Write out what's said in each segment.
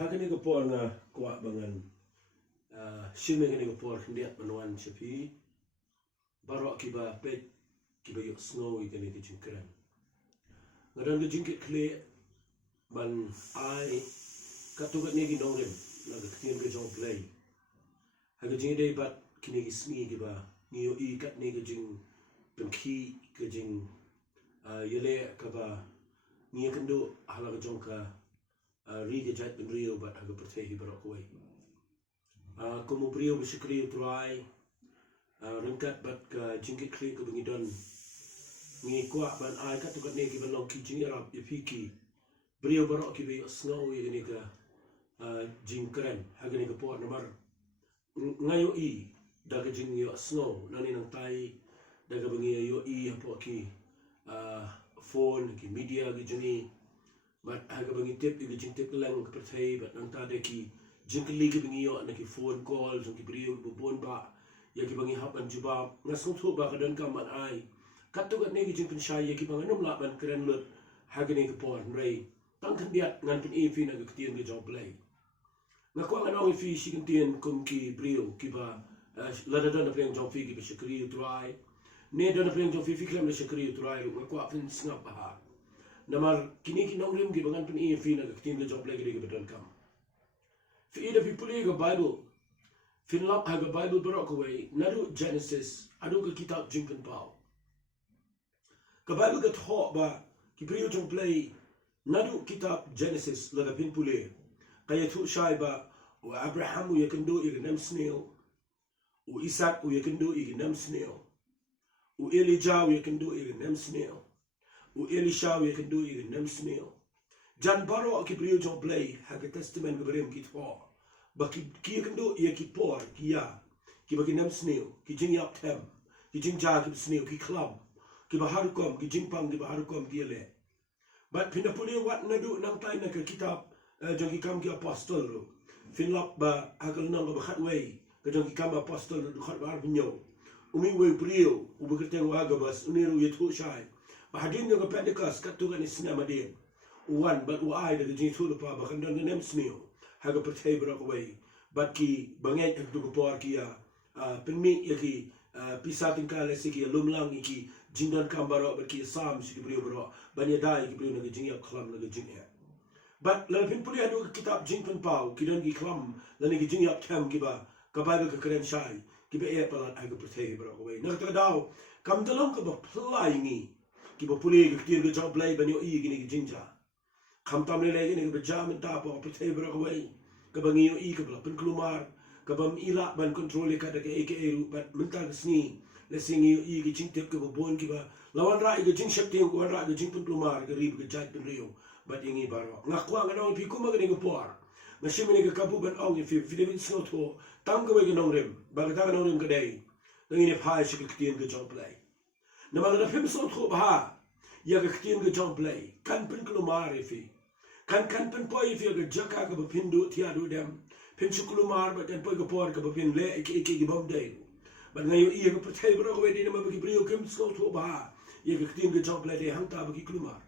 Hakani ko po nga kuha bangan swimming ni ko po hindi manuan siya baro kiba pet kiba yung snow ikani ki jingkran ngaran ga jingkit kle ban ai katugat ni ginongren nagaktin ga jong play haga jingday bat kini gi smi kiba niyo I kat ni ga jing pengki ga jing yele kaba niya kendo halaga jong ka riga jat ben rio bat haga pertehi barok way como brio besikrio try ringkat bat ka jingkit kli ka bengidon ngi kwa ban ai kat tukat ne ki ban long ki jing arab ipiki brio barok ki be snow ye ni ka jingkran haga ni ka po namar ngayo I daga jing yo snow nani nang tai daga bengi yo I po ki phone ki media ki jini but haga bangi tip ki jing tip lang ka perthei but nang ta de ki jing ki ligi bangi yo na ki phone call jong ki brio bon ba ya ki bangi hap an juba ngasung thu ba ka dan kam an ai katu kat ne ki jing pin shai ya ki bangi nom la ban kren lut haga ne ki por rei tang kan biat ngan pin fi na ka tien ki job play na ko an ong fi shi kan tien kum ki brio ki ba la da dan play job fi ki be shakri try ne dan play job fi klam le shakri try ru ko fin snap ha namar kini ki nong rim ki bangan pin fi na ka tien ki job play ki be dan kam fi ida fi puli ga bible fin lap ha ga bible barok away nadu genesis adu ka kitab jingpen pau ka bible ka tho ba ki brio jong play nadu kitab genesis la ga pin puli kaya thu shai ba wa abraham u yakendo I nam snail u isaac u yakendo I nam snail u elijah u yakendo I nam snail u elisha u yakendo I nam snail jan baro ki brio jong play ha ga testament ga berem ki tho ba ki yakendo I ki por ki ya ki ba ki nam snail ki jing yap tem ki jing ja ki snail ki club ki ba harukom ki jing pang ki ba harukom ki le but pinapuli wat nadu nang tay na ka kitab jong ki kam ki apostol ro finlap ba hagal nang ba khatway ka jong ki kam apostol ro khat bar binyo umi we brio u ba kete wa ga bas uniru yetu shai ba hadin nga pentecost ka tu ga ni sinama din uwan but u ai da jing thu pa ba kan dan nem sneo haga pertei bro way but ki bangai ek tu por ki ya pinmi ya ki pisatin ka le siki lumlang ki jingdan kambaro ba ki sam siki brio bro banya dai ki brio na jing ya khlam na jing ya but la pin puri adu kitab jing pun pau ki dan ki khlam la ni jing ya tham ki ba ka ba ka kren shai ki be e palat haga pertei bro way na ta daw kam dalong ka ba flying ki ba puri ki tir ga job play banyo I ki ni jinja kam tam le ni ba jam ta pa pertei bro way ka bangi yo I ka bla pin klumar ka bam ila ban control ka da ke ru but mental sni le singi yo I ki jing tip ka bon ki ba lawan ra I ka jing shakti ko ra ka jing pin klumar ka rib ka jat pin rio but ingi baro ngakwa ga no pi kuma ga ni ko por na shimini ka kapu ban ong fi video sno to tam ka we ga nong rem ba ka ta nong rem ka dai ngi ne phai shi ka tien ka job play na ma ga film so to ba ya ka tien ka job play kan pin klumar fi kan pin poi fi ga jaka ka ba pin do tia do dem pin chukulumar ba kan poi ka por ka ba pin le ki bom dai ba ngayo I ka pertei bro ko we di na ma ki brio kim so to ba ya ka tien ka job play de hang ta ba ki klumar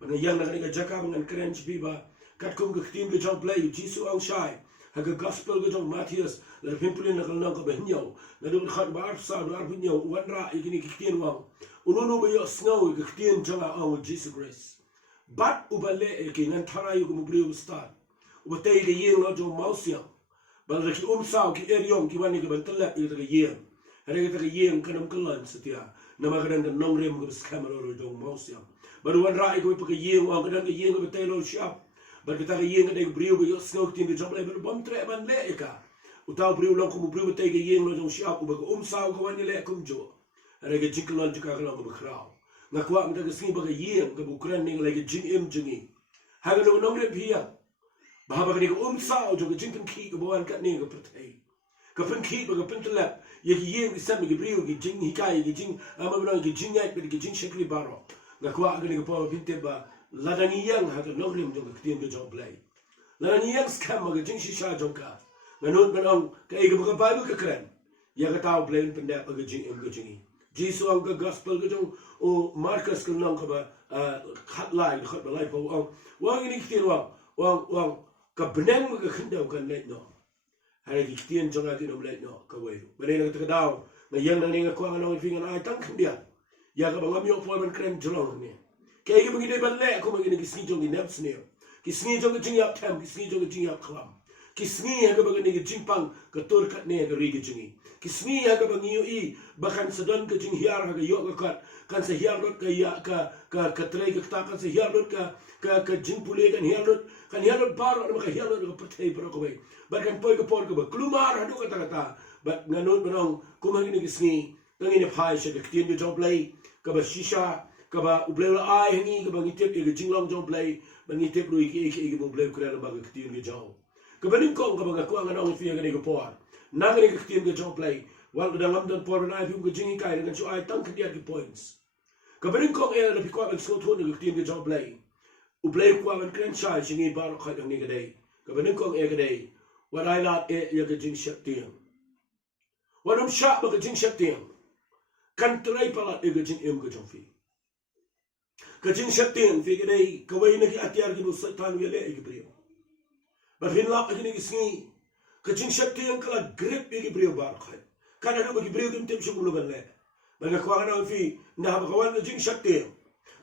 bana yang na ga jaka ngan kren chi ba kat kum ga tim ga jong play jisu ang shai ha ga gospel ga jong matthias la pimpulin na kalna ka benyo na do khat bar sa do ar binyo wan ra igini ki tin wang unono ba yo snow ga tin janga ang jesus grace but ubale ki nan thara yu mu brio start ubate ga yeng lo jong mausia bal ra ki sao ki eriong ki wani ga bantala I ga yeng ha ga ta ga yeng kanam kalan setia na ma ga dan nong rem ga scamero ro jong mausia baru wan ra ko pa ka yeng ang ga dan ga yeng ga tailor shop but kita ga yeng ga brio ga snow tin ga job level bom tre ban le ka utaw brio long ko mu brio te ga yeng lo jong shop ba ga sao ko wan le kum jo ara ga jiklon ka ga long ga krao na kwa mta ga sing ba ga yeng ga bukran ni ga jing em jingi ha ga no nong le pia ba ba ga ni ga sao jo ga jing kan ki ga bon ka ni ga protei ka pen ki ba ga pen tlap ye ga yeng sam ga brio ga jing hikai ga jing ama ba ga jing ai ga jing shakli baro na kwa ga ni ga pa pinte ba ladani yang ha ga nong lim jo ga tien ga job play ladani yang scam ga jing shisha jo ka nganut ban ong ka e ga ba ka kren ya ga taw play pen da ga jing em ga jingi jisu ang ga gospel ga jong o marcus ka nong ka ba khat lai khat ba lai po ong wang ni ki wang ka benang ka khindau kan lek no hari ki tien jonga ki nom lek no ka wei bane na ka dau na yang na ninga ko ngano fingan ai tang khindia ya ka bangam yo po ban kren jolong ni ke ki bagi ban le ko bagi ki sni jong ni nap sni ki sni jong jing yap tham ki sni jong jing yap khlam ki sni ya ka bagi ni jing pang ka tur kat ne ka ri ki jingi ki sni ya ka bagi yo i bakan sedon ka jing hiar ka yo ka kat kan se hiar rot ka ya ka tre ka ta kan se hiar rot ka jing pule kan hiar rot bar ka hiar rot ka perthei pro ko bai bakan poi ka por ka ba klumar hadu ka ta bat nganut banong kumang ni ki sni tangi ne phai se ka tien jo job lay ka ba shisha ka ba ubleu ai hangi ka ba ngitep ke jinglong job lay ba ngitep rui ki mo bleu kra ba ka tien ge job ka ba ning kong ka ba ko nganong fi ga ni ka por na ga ni ka tien ge job lay wal da ngam dan por na fi ka jingi kai ga chu ai tang ka ki points ka ba ning kong e la pi ko ba so thon ka tien ge job lay ubleu ko ban kren chai jingi ba ro khai ni ga dai ka ba ning kong e ga dai wat ai lat e ya ka jing shat tiang wat sha ba ka jing shat tiang kan trai palat e ka jing em ka jong fi ka jing shat tiang fi ga dai ka wai na ki atyar ki bu satan wi le e ki brio ba fin lap ka ni ki sngi ka jing shat tiang ka grip e ki brio ba khai kan na ba ki brio kim tem shu bu ban le ba ga kwa na fi na ba ka wan ka jing shat tiang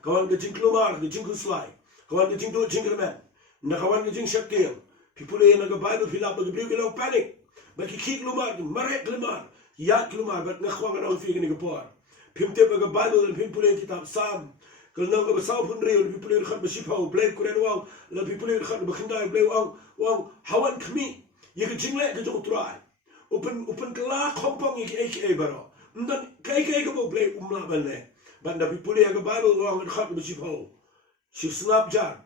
ka wan ka jing klumar ka jing ku slai ka wan ka jing do jing man na ka wan ka jing shat tiang people in the Bible fill up the brig no panic but ki kik lumar marek lumar ya lumar but na khwa na fi ni por pimte ba Bible and people in kitab sam kal na ga saw pun re people in khat bashif haw play kuren wa la people in khat bakhinda play wa hawan khmi ye ka jingle ka jong try open kala khompong ye aka baro ndan kai ka bo play umla ban le but na people in the Bible wa khat bashif haw shi snap jar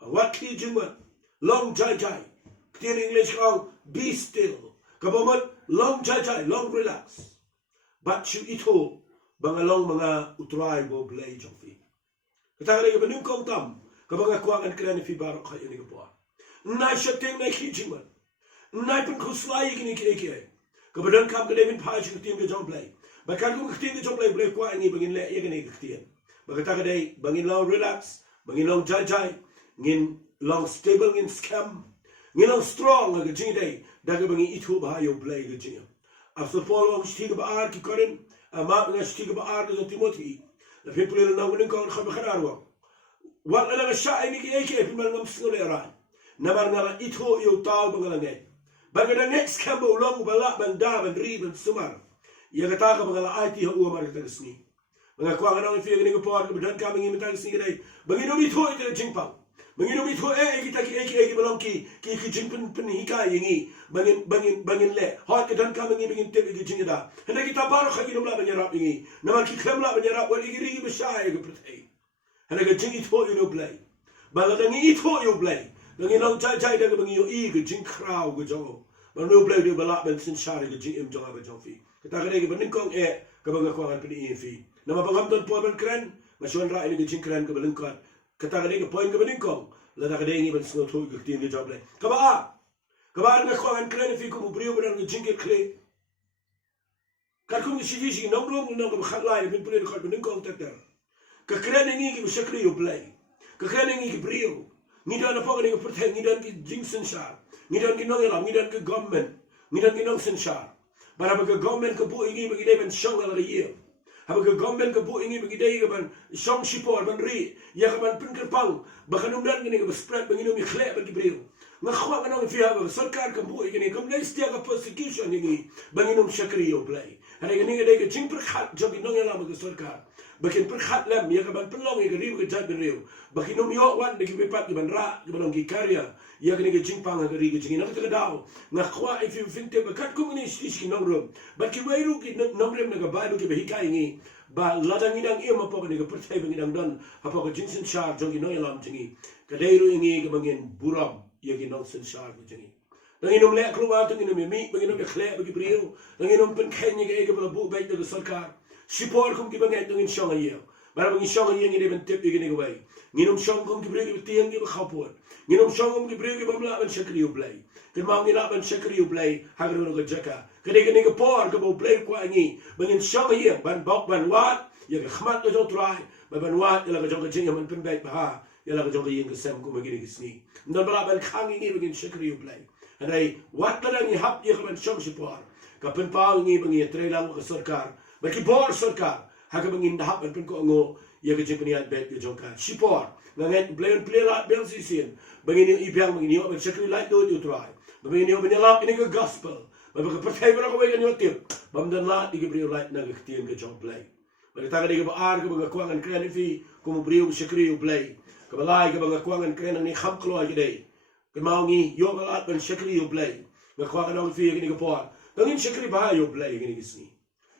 what ki jingwa long jai, clear English called be still. Kabamat long jai, long relax. But you ito bang along mga utray bo blay jofi. Katagay ka banung kong tam kabang akuang an kran fi barok kayo ni kapo. Nai shating nai kijiman. Nai pun kuslay kini kiki. Kabadan kam kadevin pa siya katim ka jong blay. Bakan kung katim ka jong blay kwa ngi bangin le iya kini katim. Bakatagay bangin long relax, bangin long jai, ngin long stable ngin scam ngin strong ga jing day daga bangi itu ba yo play ga jing after Paul long stiga ba ar ki korin ama nga stiga ba ar ga Timothy la people na ngin ko khab khararwa wa ana ga sha ni ki eke mal ngam sngol iran na mar nga itu yo taw ba nga ngai ba ga next scam bo long ba la ban da ban ri ban sumar ya ga ta ga ba la IT ho mar ga sni ba ko ga na fi ga ni ko por ga dan ka ngi metal sni ga dai ba ngi no mi tho ite jing pa Bangin umi tho kita ki balong ki jing pen hika yengi bangin le hot ke dan kam ngi bangin te ki jing da henda kita bar khagi nomla banyarap yengi naman ki khlamla banyarap wal igiri bi shay ke prthai henda ke jing tho you no play balaga ngi tho you play ngi long chai da bangi yo i ke jing kraw ke jo ba no play de balap ben sin share ke jing im jonga ba jofi kita ga ke banin kong e ke banga ko an pi fi nama bangam don po ben kren ma shon ra ini ke jing kren ke balingkat kata kadang ke poin ke bening kong la ta kadang ni ben sno tho ke tin ke job le kaba na ko an kren fi ko brio ben ke jingle kle ka ko shi shi no ro no ko khalai ben pule ko bening kong tak der ka kren ni ke shakri yo play ka kren ni ke brio ni dan po ke protect ni dan ke jingsen sha ni dan ke no ya ni dan ke government ni dan ke no sen sha bara ba ke government ke bu ingi be ben shong la ye Haba ke government ke bu ingi bagi dai ke ban shong shipor ban ri ya ke ban pin kerpang bakan umdan gini ke spread bagi no mi khle bagi breu nga khwa kana fi haba sarkar ke bu igini kam lai stia ke persecution ini bagi no shakri yo play hari gini ke dai ke jing per khat jogi no ngala bagi sarkar bakin per khat lam ya ke ban pelong ke ri ke jat breu bagi no yo wan de ke pepat ke ban ra ke ban ki karya ya gini ke jing pang ke ri ke jing na ke daw nga khwa if you finte bakat communist ki no ro baki wairu ki no rem na ke ba ke hikai ini ba ladang idang ima po ni ke pertai bangidang don apa ke jinsen shar jongi no yalam jingi kadairu ingi ke bangin buram ye ke nonsen shar jingi danginum le kluwa danginum mi banginum ke khle bagi brio danginum pen khenye ke bu baik de sarkar sipor kum ki bangin dangin shong ye bara bangin shong ye ngi ben tep ye ni ke bai nginum shong kum ki brio ke tiang ke khapor nginum shong kum ki brio ke bamla ban shakri u play ke ma ngi la ban shakri u play hagru no ke jaka kede ke ni ke por ke bo play kwa ngi bangin shong ye ban bok ban wat ye ke khmat ke jo try ban wat la ke jo ke jing man pen baik ba yala ka jong yin ka sem ko magini kisni ndan bala ban khang ngi begin shakri play anai wat la ngi hap ye kan shong sipor ka pen pa ngi bangi trelang ka sarkar baki bor sarkar ha ka bangin hap pen ko ngo ye ka jeng niat bet ke jong ka sipor ngangen play la bel sisin bangini ibyang bangini yo ben shakri like do you try bangini yo ben lap ini ka gospel ba ka percaya ba ko ben yo tip bam dan la di brio like na ka tien ka jong play ba ta ka di ba ar ka ba kwangan kren fi ko mo brio shakri play ka balai ka ba kwangan kren ni kham klo ai dei ka mau ngi yo ba lat ben shakri play ba kwangan ong fi ni ka por dangin shakri ba yo play ni kisni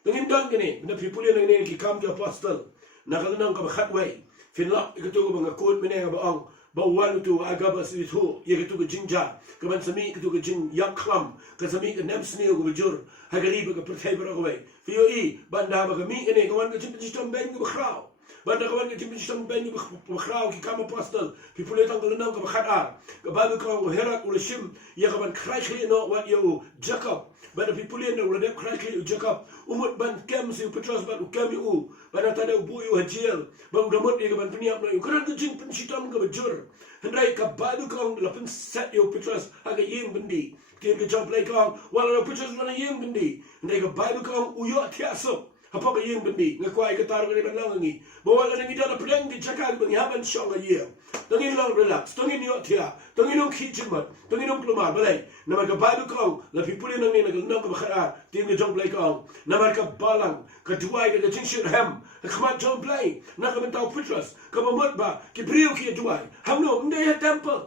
dangin dang ni na people ni ki kam ka apostle na ka nang ka ba khatway fin la ka tu ba ko me ne ba ong ba wan tu aga ba si tu ye ka tu ka jinja ka ban sami ka tu ka jin yak klam ka sami ka nam sne ko jur ha ga ri ba ka perthai ba ko wai fi yo I ban da ba ka mi ne ka wan ka jin jin ben ka ba khrao ban da ka wan ka jin jin ben ka ba khrao ki kam apostle people tang ka nang ka ba khata ka ba ka ko herat ul shim ye ka ban krai khli no wat yo jacob ban da people ne ul de krai khli jacob umut ban kem si petros ban kem u ban ta da bu yo hajil ba u damot ye ka ban pniap no ka ka jin pen shitam ka ba jur hendai ka ba ka la pen set yo petros ha ga yim bendi kien ka job play ka wala petros na yim bendi hendai ka ba ka u yo tiaso apa ka yim bendi ngakwai ka tar ka ni ban lang ngi ba wala ngi da pedang ki chaka ban haban shong a year tangin lang relax tangin yo tia tangin ong kitchen mat tangin ong plumar balai na ka ba ka la people nang ni na ka khara tin ka job play ka na ka balang ka duai ka jing shit ham ka khmat job play na ka mentau petros ka ba mot ba ki brio ki duai ham no ndai ha temple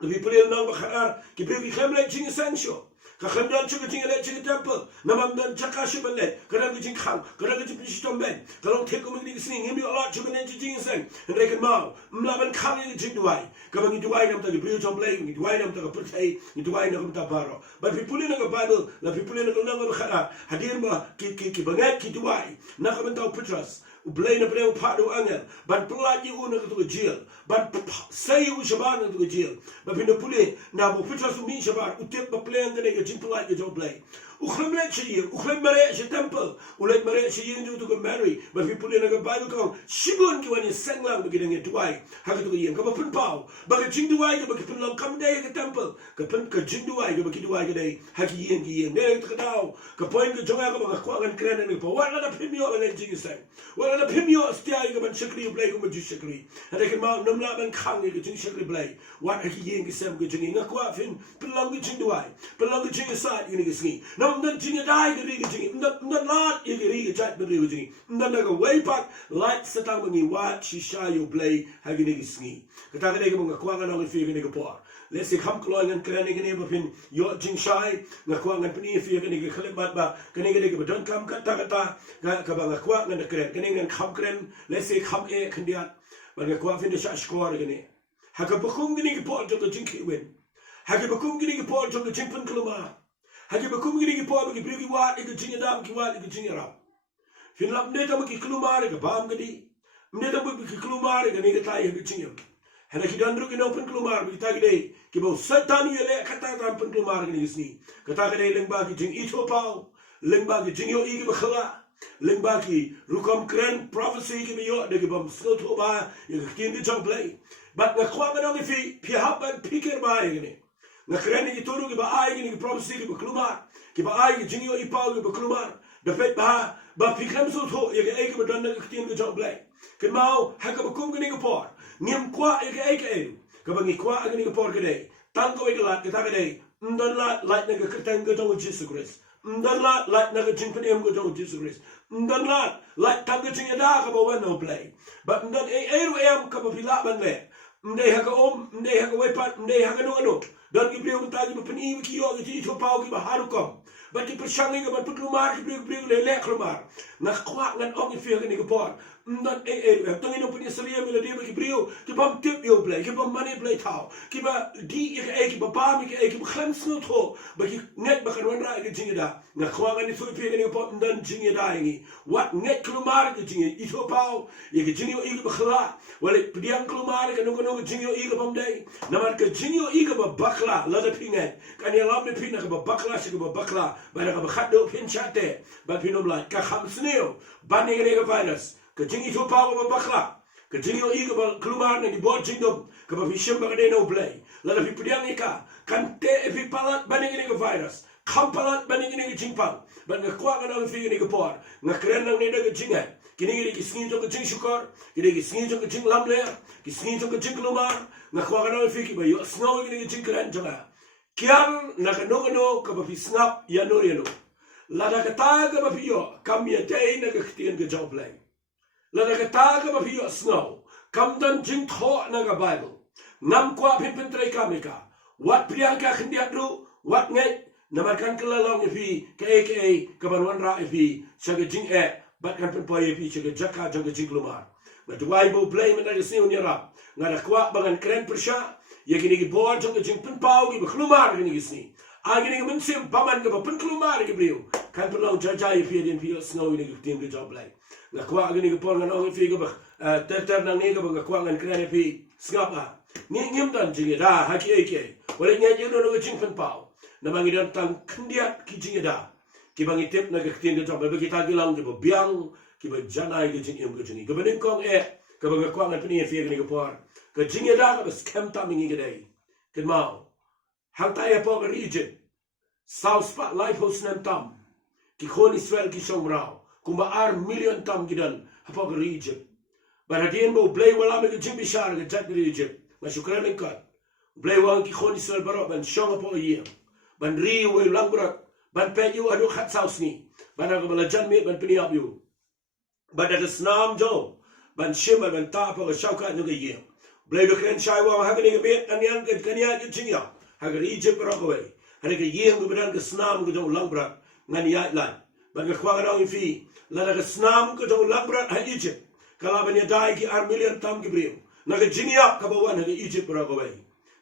la people nang ka khara ki brio ki khamle jing essential ka khamdan chuka jing le jing temple na mam dan chaka shi bale ka na jing khang ka na jing pishtom ben ka long tek ko mi ni sing ngi ala chuka ne jing sen ndai kan mau mla ban khang ni jing duai ka bangi duai nam ta ki brio job play ni duai nam ta ka perthai ni duai na ta baro ba people na ka bible la people na ka na khara hadir ma ki bangai ki duai na ka mentau petros u blay na blay padu angel ban plati u na to jail ban say u shaban na to jail ba pina pule na mo petros mi shaban u tip ba play na ga jin play ga play u khlemle chi u khlemre chi temple u let mare chi yin to go marry ba fi pule na ga bible ko shibun ki wani senglang ba gidan duai ha ga to yin ka ba pun pau ba ga jin duai ga ba pun lam kam dai ga temple ka pun ka jin duai ga ba ki duai ga dai ha ki yin ne ka dau ka point ga jonga ga ba ko ngan kren ne pa wa na pin yo le jing sai wa na pin yo stia ga ban shakri play ko ma ju shakri ha de ka ma nam la ban khang ga jing shakri play wa ha ki yin ga sem ga jing nga kwa fin pun lam ga jing duai pun lam ga jing sa yin ga singi nam dan jing dai ga ri ga jing ndan la ye ga ri ga chat ba ri ga jing ndan ga way back light satang mangi wa chi sha yo play ha ga ni ga singi ka ta ga de ga nga kwa ga no ga fi ga ni ga por let's say kam kloy ngan krani gane ba pin yo jing shai nga kwa ngan pini fi gane ga khalebat ba gane ga ga don kam ka ta ka ba nga kwa ngan kren gane ngan kham kren let's say kham e khandiat ba nga kwa fin de sha skor gane ha ka bakum gane ga por to jing ki wen ha ka bakum gane ga por to jing pun kluma ha ka bakum gane ga por ga bi ki wa ga jing dam ki wa ga jing ra fin lap ne ta ki kluma ga bam gadi ne ta bu ki kluma ga ne ga ta ye ga jing hena ki dandru ki no pen klumar bi ta gidei ki bo satanu yele kata tan pen klumar ni gisni kata gidei lengba ki jing ito pau lengba ki jing yo igi bakhala lengba ki rukom kren prophecy ki yo de ki bam skill to ba ye ki ndi jong play but na kwa ga no fi pi haban piker ba ye na kren ki toru ki ba ai ki prophecy ki klumar ki ba ai ki jing yo i pau ki klumar de fet ba pikem so to ye ki ki ba dan ki ndi jong play ki mau ha ka ba kum ki por ngem kwa eke ka bangi kwa agni ka por gede tango eke lat ka gede ndan la light na ka ketang ka tong Jesus Christ ndan la light na ka jing penem ka tong Jesus Christ ndan la light tang ka jing da ka ba no play but ndan ru em ka ba pila ban le ndai ha ka we pat ndai ha ka no dan ki priu ta ki pani ki yo ki to pau ki ba haru kom but ki pershangi ka ba putlu mar ki priu le klumar na kwa ngan ong fi ka ni ka por ndan tong ino puni saria mi le de ki priu ki bam tip yo play ki bam money play tau ki ba di ki ba mi ki ba khlam sno to ba ki net ba kan wan ra ki jinga na kwa ngan so fi ka ni ka por ndan jinga da ngi wat net klumar ki jinga I to pau ye ki jinga I ba khla wala pdiang klumar ka no jinga I ka bam dai na mar ka jinga I ka ba bakla la da pinga kan ya lam ne pinga ka ba bakla shi ka ba bakla ba ka ba khado pin chate ba pinom la ka kham sneo ba ne ka virus ka jingi to pau ba bakla Kejingo I ke keluar ni bot jingdom ke bafishim bagade no play. Lala fi pediang ika kan te fi palat baning ini ke virus. Kam palat baning ini ke jingpang. Ban ke kuat kan fi ini ke por. Ngakren nang ni ke jingat. Kini ini ke singi jong ke jing syukar. Kini ke singi jong ke jing lamle. Ke singi jong ke jing keluar. Ngakwa kan fi ke bayo snow ini ke jing keren jonga. Kiam nakano ke bafi snap yano yano. Lada kata ke bafi yo kam ya day na ke ketian ke job play. Lada kata ke bafi yo snow. Kam dan jing tho na ke Bible. Ngam kwa pin trai kamika. Wat priangka khendiat ru. Wat ngai. Namarkan kelalong ifi. Ke kabaruan ra ifi. Saga jing bat kan penpoy ifi. Saga jaka jang ke jing lumar. Matuai bo play menagi siun yarap. Ngada kwa bangan keren persya. Ya kini ki board jang ke jing penpau ki beklumar kini ki sini. Agini ki mensim paman ke pen kelumar ki beliau. Kan perlu jajai ifi din fi snow ini ki tim ke job play. Ngakwa agini ki por ngan ifi ke ter nang ni ke ngakwa ngan keren ifi. Skapa. Ngim dan jing da haki eke. Wala nya jing no jing pen pau. Na bangi dan tang kendiat ki jing da. Ki bangi tip na ke tin job ba kita gilang ki biang ki ba janai ki jing em ki jing. Ke bening kong ke bang ko ngan peni fi ni ke por. Ke jing da ka scam ta mingi ke dai. Ke mau. Hang ta ya po ke region. South Spot Life House nem tam. Ki khon Israel ki song rao. Kumba ar million tam gidan hapo ke region. Baradian mo play wala me ke jing bishar ke jat region. Masyukran lengkat. Blay wang ki khoni Israel barok ban syong apo iya. Ban ri we langburak. Ban peyu adu khat saus ni. Ban aga balajan mi ban peniap yu. Ban ada senam jo. Ban shimmer ban ta apo ke syaukat nu ke iya. Blay do kren syai wang haga ni ke bet kanyan ke jing ya. Haga Egypt barok away. Haga ke iya ke badan ke senam ke jo langburak. Ngan yat lan. Ban ke kwang adong ifi. Lada ke senam ke jo langburak ha Egypt. Kalau ban ya dai ki ar million tam ke brio. Naga jiniap kabawan naga Egypt beragawai.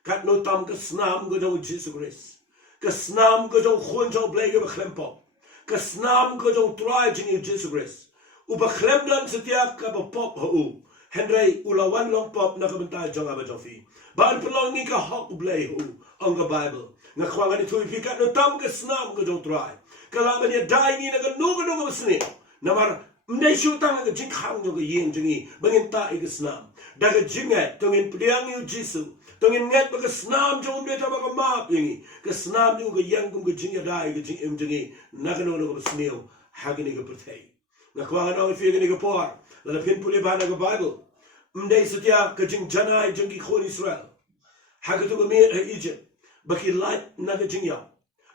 Kat no tam ke senam ke jauh Jesus Christ. Ke senam ke jauh khun jauh belai ke bakhlempop. Ke senam ke jauh try jini Jesus Christ. Uba khlem dan setiap kabapop hau. Henry ulawan long pop naga bentai jauh abajofi. Ban pelang ni ke hak belai hau. Angka Bible. Ngakwangan itu ifi kat no tam ke senam ke jauh try. Kalau banya dai ni naga nuga besni. Namar mendai syutang naga jing khang naga yeng jingi. Bangin ta ike senam. Daga jingat tongin pediang yu jisu tongin ngat baga snam jong beta baga map yangi ke snam jong ke yang kum ke jinga dai ke jing em jingi nagano no sneo hagini ke pertai ngakwa no fi ke por la pin puli bana ke Bible mdai setia ke jing janai jing ki khon Israel hagatu ke me Egypt baki light naga jing ya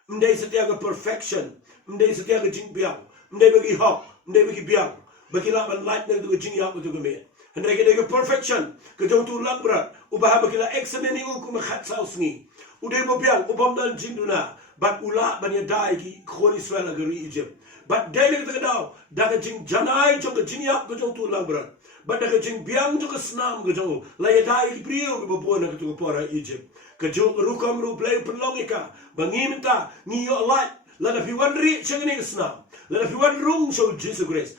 mdai setia ke perfection mdai setia ke jing biang mdai bagi hok mdai bagi biang baki light naga ke jing ya ke me Hendai ke perfection ke jauh tu lang berat ubah bakila excellent ni uku makhat saus ni udai mobiang ubam dan jinduna bat ula banya dai ki khon Israel ke Egypt bat dai ke kedau daga jing janai jong ke jinyap ke jauh tu lang berat bat daga jing biang jong ke senam ke jauh laya dai ki priu ke bopona ke tu pora Egypt ke jauh rukam ru play pelongika bangi minta ngiyo light lada fi wan ri chengni ke senam lada fi wan rung so Jesus Christ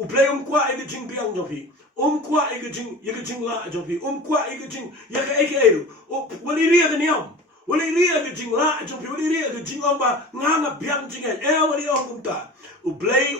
u play kwa ke jing biang jong fi kwa ike jing la jopi kwa ike jing yaka eke eru wali ria ke niam wali ria ke jing la jopi wali ria ke jing amba nganga biang jing wali ong kumta u play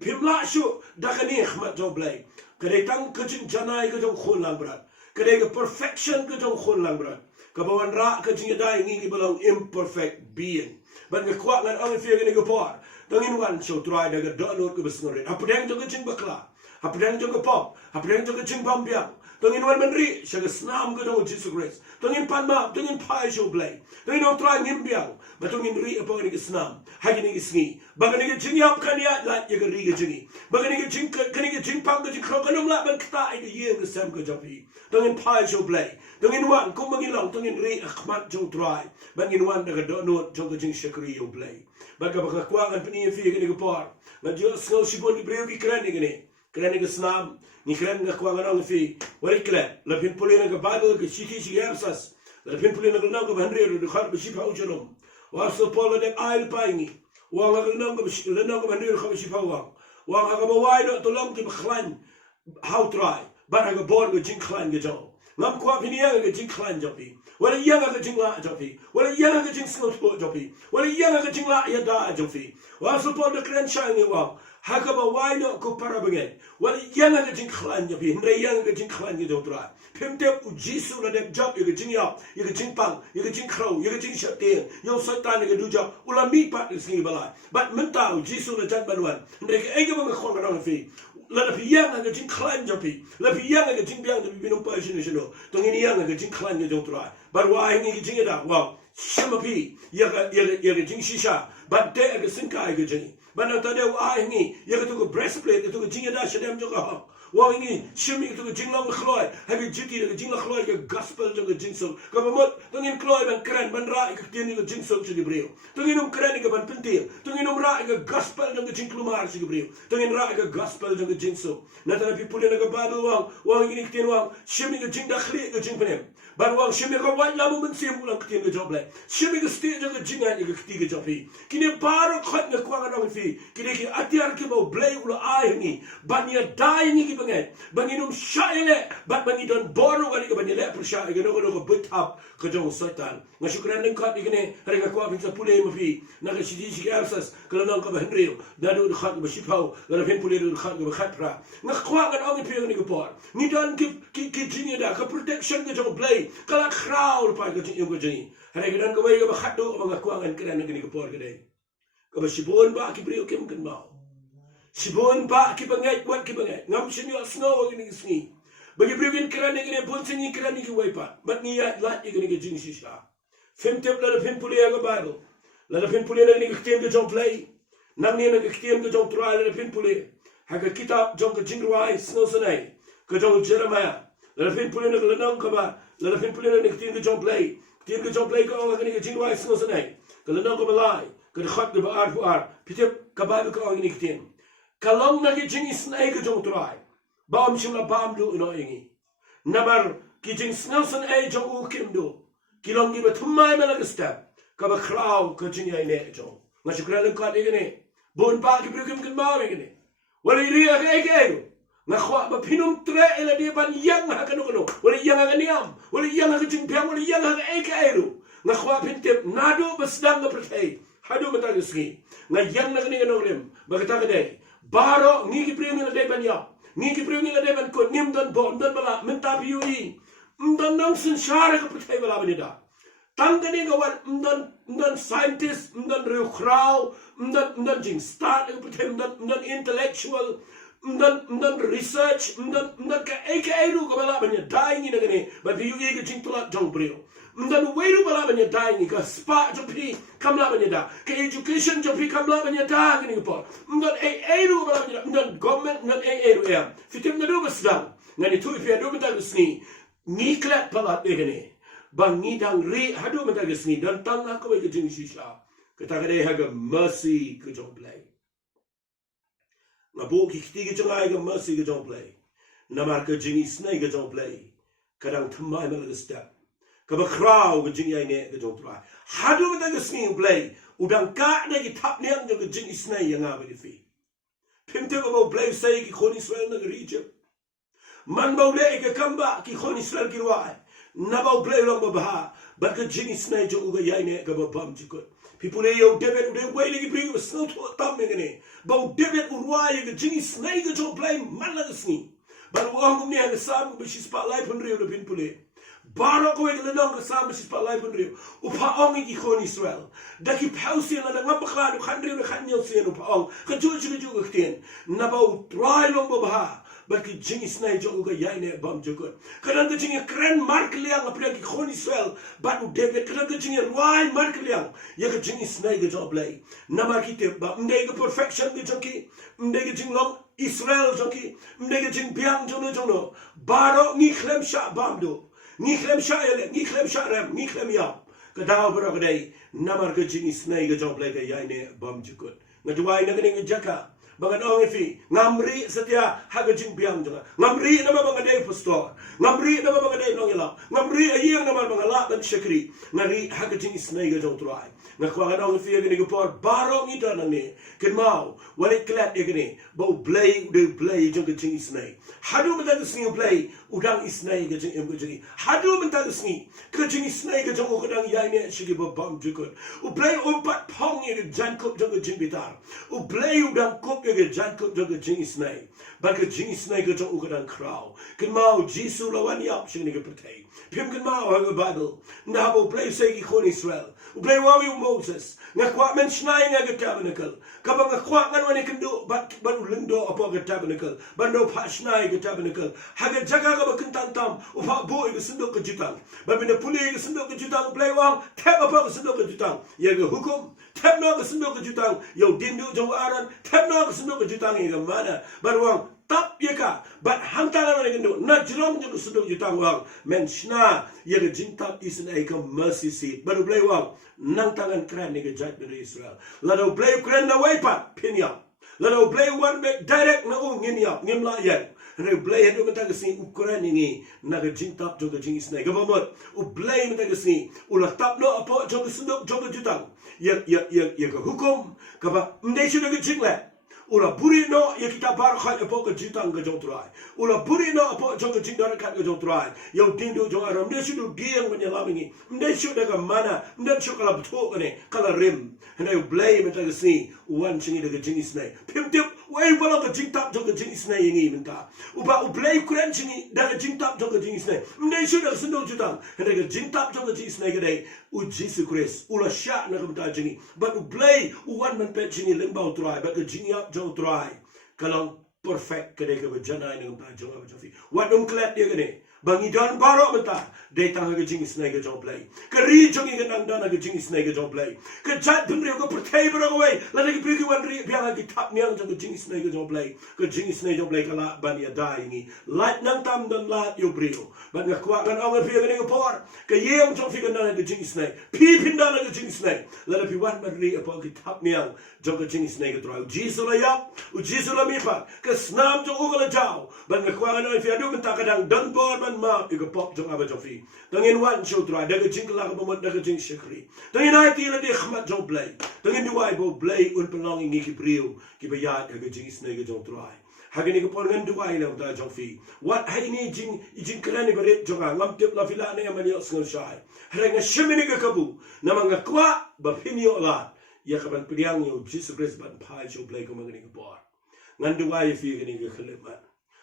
pimla shu dakani khmat jo play kare tang ke jing janai ke jong khon lang berat kare ke perfection ke jong khon lang berat kabawan ra ke jing dai ngi belong imperfect being ban ke kwa ngan ong fi ke por dongin wan so try daga download ke besngoret apa dang jo ke jing bakla Hapdang jong ke pop, hapdang jong ke jing pam biang. Tongin wan menri, syaga senam ke dong Jesus Christ. Tongin pan ma, tongin pai show play. Tongin ong try ngim biang. Batongin ri apa ni ke senam. Hagi ni ke sengi. Baga ni ke jing yap kan ya la ya ke ri ke jingi. Baga ni ke jing kan ni ke jing pam ke jing kro kanum la ban kta ai ke ye ke sam ke japi. Tongin pai show play. Tongin wan kum mangilong tongin ri akhmat jong try. Bangin wan daga do no jong ke jing shakri yo play. Baga baga kwa kan peni fi ke ni ke par. Na jo snow shibon di breu ki kran ni ke ni. Keren ke senam ni keren ke kuangan orang fi wari keren lapin pulih ke Bible ke citi absas lapin pulih ke nang ke bandri de khar bisi pau jalom wa so polo de ail paingi wa nang ke bandri ke bisi pau wa ga ba wai do tolong ke khlan how try ba ga bor ke jing khlan ke jo ngam kwa pini yang ga jing klan jopi wala yang ga jing la jopi wala yang ga jing snot po jopi wala yang ga jing la ya da jopi wa so po de kren shang ni wa ha ka ba wai no ko para bengen wala yang ga jing klan jopi ndre yang ga jing klan ni do tra pim te u jisu la de job ye ga jing ya ye ga jing pang ye ga jing crow ye ga jing shat te yo satan ga du job ula mi pa sing bala but mental jisu la jan banwan ndre ga e ga ba khon ga fi la pi yang ga jing klan jopi la pi yang ga jing biang de bi no pa shin shin no tong ni yang ga jing klan ni do tra but why ni ga jing da wow shama pi ye ga jing shisha but de ga sin ka ga jing but na ta de why ni ye ga to breastplate to ga jing da shadam jo ga wow ini shimi to ga jing long khloy ha ga jiti ga jing la khloy ga gospel to ga jing so ga mot tong in khloy ban kran ban ra ga tien ga jing so chi gibreo tong in kran ga ban pentir tong in ra ga gospel to ga jing klumar chi gibreo tong in ra ga gospel to ga jing so na ta pi pule na ga ba wang ini tien wang shimi ga jing da khli ga jing penem ban wang shimi ga wan la mo men sim ulang tien ga job le shimi ga sti ga jing ga ti ga job fi kini baro khat ga kwa ga fi kini ki atiar ki bo blay ula ai ni ban ya dai ni banginum shaile bat bangidon boru gani ke banile persha ke no ko butap ke jong satan ngashukran ning khat ikene hari ka kwa pinsa pule mafi na ka shidi shi asas ke no ka henrio dadu khat ba shipau la fen pule khat ba khat pra ngak kwa gan ong pi ni ko por ni don ki jini da ka protection ke jong play kala kraul pa ke jing ko jini hari ka dan ko ba khat do ba kwa gan ke ni ko por ke dai ka ba shibon ba ki brio kem kan mau Sibon ba ki bangai buat ki bangai ngam sini snow gini sini bagi brewin keran ni pun sini keran ni waipa bat ni lat ni ke jing shisha fem tep la fem puli ga baro la fem puli ni ke tem ke jong play nam ni ke tem ke jong try la fem puli ha ka kitab jong ke jing ruai snow sanai ke jong Jeremiah la fem puli ni ke nang ka ba la fem puli ni ke tem ke jong play ko ga ni ke jing ruai snow sanai ke nang ka ba lai ke khat ke ba ar fu ar pitep ka ba ko ni ke tem kalong na ki jing isnai ke jong try bam shimla bam do no ingi nabar ki jing snelson ai jong u kim do kilong gi bathmai mala ke step ka ba kraw ke jing ai ne jong ma shukran ka de ne bon ba ki bru kim kin ma ne wala ri ga ai ke na khwa ba pinum tre ela de ban yang ha ka no wala yang ga niam wala yang ga jing pyang wala yang ga ai ke ru na khwa pin tep nado basdang ga prthai hadu mata ski na yang na ni no rem ba ka ta de baro ni ki priyo ni la de ban ya ni ki priyo ni la de ban ko nim don bon don bala minta piui don nang sin share ka putai bala bani da tang ni ga wan don scientist don real crowd don jing start ka putai don intellectual don research don ka ru ka bala bani dai ni na ne ba piui ga jing tula jong priyo dan weru bala banya dai ni ka spa jopi kamla banya da ka education jopi kamla banya da ni ko dan ru bala banya dan government dan ru ya fitim na do basdang ngani tu fi do mata sni ni klat bala begene bang ni dang re hadu mata sni dan tang na ko ke jing shisha ka ta gade ha ga mercy ko jong play na bo ki ti ke jong ai ga mercy ko jong play na mar ka jing snai ko jong play kadang thamai mala ga step kaba kraw ga jing ai ne ga jong try hadu da ga swing play udang ka na gi tap niang ga jing isnai ya nga ba di fi pimte ba play sai ki khoni Israel na ga Egypt man ba le ga kamba ki khoni Israel ki wa na ba play long ba ba ga jing isnai jo ga yai ne ga ba bam ji ko people yo debet de way le gi bring was no to tam ne ba debet urwa ya ga jing isnai ga jo play man la ga sni ba wa ngum ne ga sam ba shi spotlight pun rio de pin pule Baro ko ek lenong kasama si palay pun rio upaong iki kon Israel daki pausi na ngam baklan khandri na khanyo sian upaong ka juju juju ktien na ba try long ba ba ki jing snai jo ga yaine bam jukut kadan ka jing kren mark liang apre ki kon Israel ba u David kadan ka jing rwai mark liang ya ka jing snai ga job lay na ma ki te ba ndai ga perfection ga joki ndai ga jing long Israel joki ndai ga jing biang jono baro ni khlem sha bam do ni khlem shaile ni khlem sharem ni khlem ya ka daw bro gdai namar ka jing snai ga job lay ga yaine bam jukut ngadwai na gning jaka bangan ong fi ngamri setia haga jing biang janga ngamri nama bangadai pastor ngamri nama bangadai nongela ngamri ayang nama bangala ban shakri ngari haga jing snai ga job try ngakwa ong fi gni ga por baro ita nane kenmau wale klat egni bo blay de blay jong jing snai hadu mata sing play udang isnai ke jing emgo jing hadu mental sni ke jing isnai ke jong ukadang yai ne shigi bam jukut ublay umpat pong ye jankop jong jing bitar ublay udang kop ye jankop jong jing isnai ba ke jing isnai ke jong ukadang kraw ken mau jisu lawan yap shing ne ke pertai pim ken mau ha bible na bo play say ki khon Israel ublay wawi Moses ngakwa men shnai nga ke tabernacle kabang ngakwa ngan wani kendo bat lindo apa ke tabernacle bando pashnai ke tabernacle haga jaga ka bakentan tam upa bo ke sendok ke jutang babina puli ke sendok ke jutang play wang tap apa ke sendok ke jutang ya ke hukum tap no ke sendok ke jutang yo dindu jong aran tap no ke sendok ke jutang ke mana barwang tap ya ka bat hantaran wani kendo na jrom jong sendok jutang wang men shna ya ke jintap isen ai ke mercy seat baru play wang nang tangan kran ni ke judgment Israel lado play kran na waipat pinya lado play one back direct na ngin yap ngim la yan re play hadu mata ke sing ukuran ini na ke jintap jong ke jing isnai ke bomot u play mata ke sing ulah tap no apa jong sendok jong jutang ya ke hukum ka ba ndai shu ke jing la ulah buri no ya kita bar khat apa ke jutang ke jong trai ulah buri no apa jong ke jing dar kat ke jong trai yo tindu jong aram ndai shu dieng menyelangi ndai shu daga mana ndai shu kala betul ne kala rim ndai play mata ke sing wan chingi de ke jing isnai pim tip wai bala ke jing tap jong ke jing isnai ini menta uba play kuran chingi daga jing tap jong ke jing isnai ndai shu daga sendok jutang ndai ke jing tap jong ke jing isnai ke dai u Jesus Christ ula sha na ke mata jingi but u play u wan man pet jingi lembau try but ke jing yap jong try kalau perfect ke dai ke berjanai na ke mata jong apa jong fi wat klat dia ke ni bangi dan barok menta dai tang ke jing isnai ke jong play ke ri jong ke nang dan ke jing isnai ke jong play ke jat dun re ko pertai bro wei la ke pi ke wan ri biang ke tap niang jong ke jing isnai ke jong play ke jing isnai jong play kala ban ya dai ngi lat nang tam dan lat yo brio ban ga kwa kan ong pi ke ni ko por ke yem jong fi ke nang ke jing isnai pi pin dan ke jing isnai la pi wan ban ri apa ke tap niang jong ke jing isnai ke trau jisu la yap u jisu la mi pa ke snam jong ko la jaw ban ga kwa kan ong fi adu menta kadang dan bor ma ke pop jong aba jong fi tangin wan show try daga jing la ko mo daga jing shekri tangin ai ti la de khmat jong play tangin du ai bo play un pelong ngi ki brio ki ba ya daga jing snake jong try hagani ko pon ngan du ai la da jong fi what hai ni jing krani bare jong ngam tip la fila ne amani osngal shai hrenga shimini ka kabu namanga kwa ba pinio la ya ka ban priang yo Jesus Christ ban pai show play ko mangani ko por ngan du ai fi gani ka khleman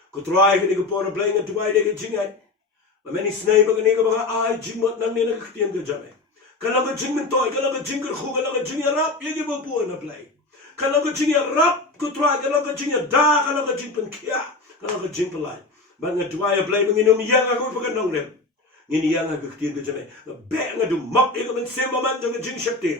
ko try gani ko por play ngan du ai de jing ai many snake bagani ka ba ai jing mot nang ne na ktien ka jame kalau ka jing men toy kalau ka jing ka khu kalau ka jing ya rap ye bo bu na play kalau ka jing ya rap ko try kalau ka jing ya da kalau ka jing pen kia kalau ka jing pelai ba nga try play menginum yang aku pakai nong rem ngini yang ka ktien ka jame be nga du mak e ka men sema man ka jing shakti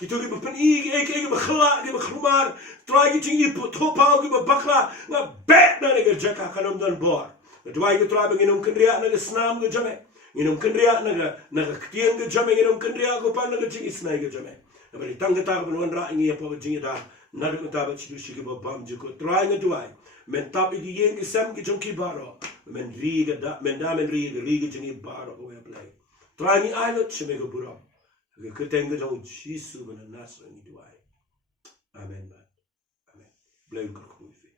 kitu ki pen i ke ba khla ki ba khumar try ki jing i to pa ki ba bakla nga be na ne ka jaka kanom dan bor Dua itu terapi minum kendria naga senam ke jame, minum kendria naga ketian ke jame, minum kendria ke pan naga cing isnai ke jame. Tapi tang kita penuan rak ini apa cing ida, nadu kita bercidu sikit babam jiko terapi ngedua, mentap itu yang kesam ke jongki baro, menri ke da, mendamen ri ke jengi baro ke play. Terapi ayat ceme ke buruk, ke keteng ke jong Yesus benar nasr ini dua. Amen. Amen. Blame kerkuih.